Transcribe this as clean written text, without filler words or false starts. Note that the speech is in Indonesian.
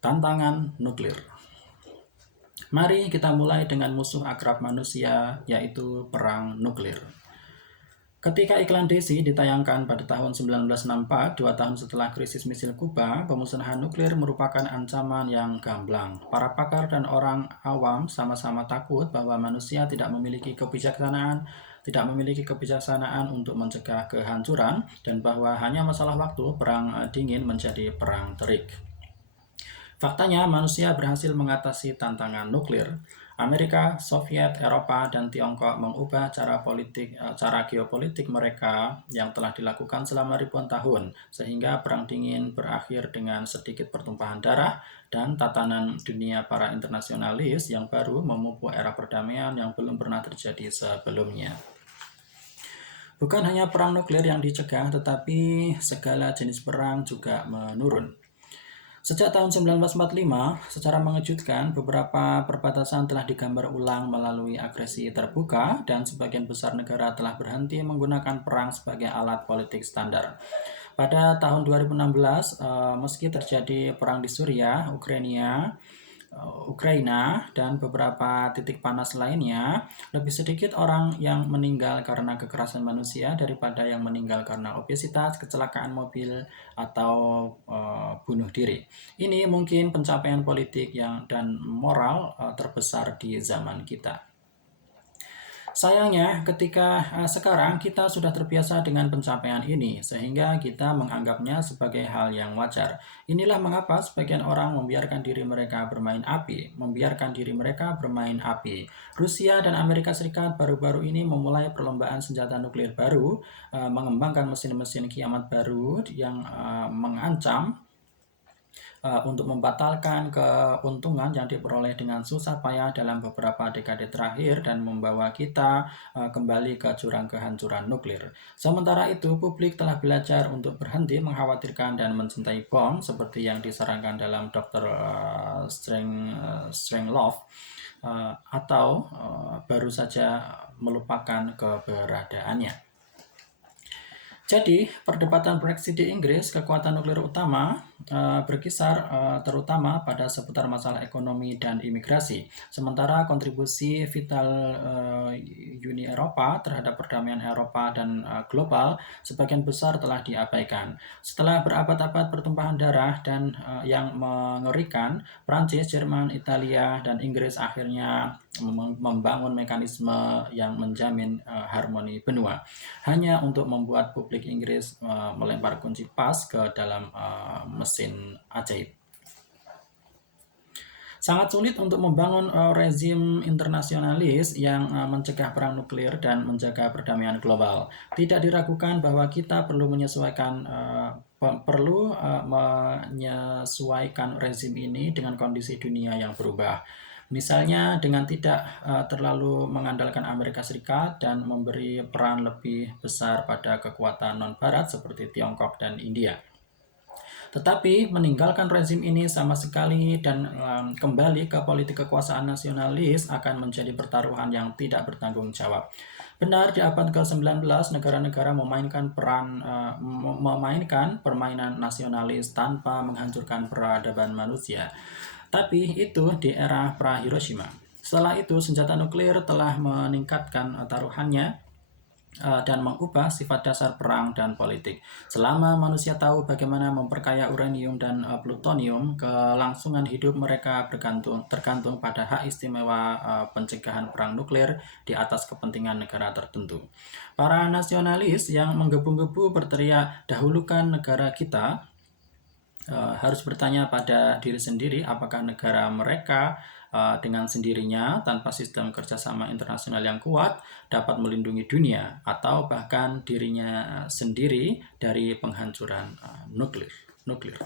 Tantangan nuklir. Mari kita mulai dengan musuh akrab manusia, yaitu perang nuklir. Ketika iklan Desi ditayangkan pada tahun 1964, 2 tahun setelah krisis misil Kuba, pemusnahan nuklir merupakan ancaman yang gamblang. Para pakar dan orang awam sama-sama takut bahwa manusia tidak memiliki kebijaksanaan untuk mencegah kehancuran, dan bahwa hanya masalah waktu perang dingin menjadi perang terik. Faktanya, manusia berhasil mengatasi tantangan nuklir. Amerika, Soviet, Eropa, dan Tiongkok mengubah cara geopolitik mereka yang telah dilakukan selama ribuan tahun, sehingga Perang Dingin berakhir dengan sedikit pertumpahan darah dan tatanan dunia para internasionalis yang baru memupuk era perdamaian yang belum pernah terjadi sebelumnya. Bukan hanya perang nuklir yang dicegah, tetapi segala jenis perang juga menurun. Sejak tahun 1945, secara mengejutkan, beberapa perbatasan telah digambar ulang melalui agresi terbuka, dan sebagian besar negara telah berhenti menggunakan perang sebagai alat politik standar. Pada tahun 2016, meski terjadi perang di Suriah, Ukraina, dan beberapa titik panas lainnya, lebih sedikit orang yang meninggal karena kekerasan manusia daripada yang meninggal karena obesitas, kecelakaan mobil, atau bunuh diri. Ini mungkin pencapaian politik dan moral terbesar di zaman kita. Sayangnya, ketika sekarang kita sudah terbiasa dengan pencapaian ini, sehingga kita menganggapnya sebagai hal yang wajar. Inilah mengapa sebagian orang membiarkan diri mereka bermain api. Rusia dan Amerika Serikat baru-baru ini memulai perlombaan senjata nuklir baru, mengembangkan mesin-mesin kiamat baru yang mengancam untuk membatalkan keuntungan yang diperoleh dengan susah payah dalam beberapa dekade terakhir dan membawa kita kembali ke jurang kehancuran nuklir. Sementara itu, publik telah belajar untuk berhenti mengkhawatirkan dan mencintai bom seperti yang disarankan dalam Dr. Strangelove, atau baru saja melupakan keberadaannya. Jadi, perdebatan Brexit di Inggris, kekuatan nuklir utama berkisar terutama pada seputar masalah ekonomi dan imigrasi. Sementara kontribusi vital Uni Eropa terhadap perdamaian Eropa dan global sebagian besar telah diabaikan. Setelah berabad-abad pertumpahan darah dan yang mengerikan, Prancis, Jerman, Italia, dan Inggris akhirnya membangun mekanisme yang menjamin harmoni benua, hanya untuk membuat publik Inggris melempar kunci pas ke dalam mesin ajaib. Sangat sulit untuk membangun rezim internasionalis yang mencegah perang nuklir dan menjaga perdamaian global. Tidak diragukan bahwa kita perlu menyesuaikan rezim ini dengan kondisi dunia yang berubah. Misalnya dengan tidak terlalu mengandalkan Amerika Serikat dan memberi peran lebih besar pada kekuatan non-barat seperti Tiongkok dan India. Tetapi meninggalkan rezim ini sama sekali dan kembali ke politik kekuasaan nasionalis akan menjadi pertaruhan yang tidak bertanggung jawab. Benar, di abad ke-19 negara-negara memainkan permainan nasionalis tanpa menghancurkan peradaban manusia. Tapi itu di era pra-Hiroshima. Setelah itu, senjata nuklir telah meningkatkan taruhannya dan mengubah sifat dasar perang dan politik. Selama manusia tahu bagaimana memperkaya uranium dan plutonium, kelangsungan hidup mereka tergantung pada hak istimewa pencegahan perang nuklir di atas kepentingan negara tertentu. Para nasionalis yang menggebu-gebu berteriak, "Dahulukan negara kita," harus bertanya pada diri sendiri apakah negara mereka dengan sendirinya tanpa sistem kerjasama internasional yang kuat dapat melindungi dunia atau bahkan dirinya sendiri dari penghancuran nuklir.